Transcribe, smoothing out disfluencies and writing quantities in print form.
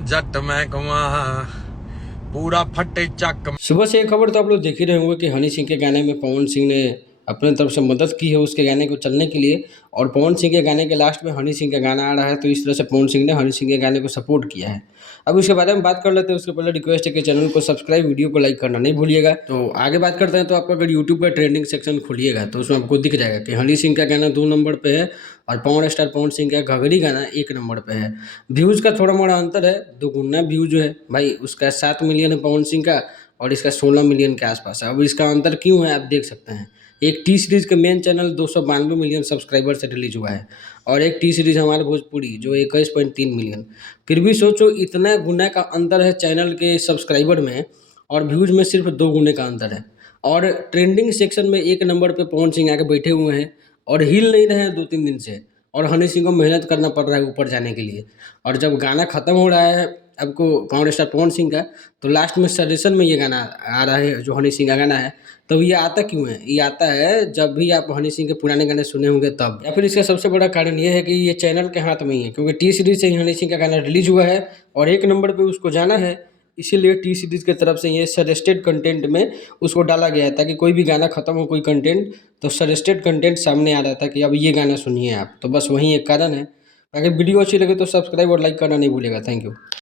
जट मैं कमा पूरा फटे चक। सुबह से एक खबर तो आप लोग देख ही रहे होंगे कि हनी सिंह के गाने में पवन सिंह ने अपने तरफ से मदद की है उसके गाने को चलने के लिए। और पवन सिंह के गाने के लास्ट में हनी सिंह का गाना आ रहा है, तो इस तरह से पवन सिंह ने हनी सिंह के गाने को सपोर्ट किया है। अब उसके बारे में बात कर लेते हैं। उसके पहले रिक्वेस्ट है कि चैनल को सब्सक्राइब, वीडियो को लाइक करना नहीं भूलिएगा। तो आगे बात करते हैं। तो आपका अगर यूट्यूब का ट्रेंडिंग सेक्शन खोलिएगा तो उसमें आपको दिख जाएगा कि हनी सिंह का गाना 2 नंबर पे है और पवन स्टार पवन सिंह का घघरी गाना 1 नंबर पे है। व्यूज़ का थोड़ा मोड़ा अंतर है, दोगुना व्यूज जो है भाई, उसका 7 मिलियन है पवन सिंह का और इसका 16 मिलियन के आसपास है। अब इसका अंतर क्यों है आप देख सकते हैं। एक टी सीरीज़ के मेन चैनल 292 मिलियन सब्सक्राइबर से रिलीज हुआ है और एक टी सीरीज़ हमारे भोजपुरी जो 21.3 मिलियन। फिर भी सोचो इतना गुना का अंतर है चैनल के सब्सक्राइबर में और व्यूज़ में सिर्फ 2 गुने का अंतर है। और ट्रेंडिंग सेक्शन में 1 नंबर पे पवन सिंह आके बैठे हुए हैं और हिल नहीं रहे हैं 2-3 दिन से। और हनी सिंह को मेहनत करना पड़ रहा है ऊपर जाने के लिए। और जब गाना ख़त्म हो रहा है आपको पावर स्टार पवन सिंह का, तो लास्ट में सजेशन में ये गाना आ रहा है जो हनी सिंह का गाना है। तो ये आता क्यों है? ये आता है जब भी आप हनी सिंह के पुराने गाने सुने होंगे तब। या फिर इसका सबसे बड़ा कारण ये है कि ये चैनल के हाथ में ही है, क्योंकि टी सीरीज़ से ही हनी सिंह का गाना रिलीज हुआ है और 1 नंबर पे उसको जाना है। इसीलिए टी सीरीज़ की तरफ से ये सजेस्टेड कंटेंट में उसको डाला गया है, ताकि कोई भी गाना ख़त्म हो कोई कंटेंट तो सजेस्टेड कंटेंट सामने आ रहा था कि अब ये गाना सुनिए आप। तो बस वही एक कारण है। अगर वीडियो अच्छी लगे तो सब्सक्राइब और लाइक करना नहीं भूलिएगा। Thank you.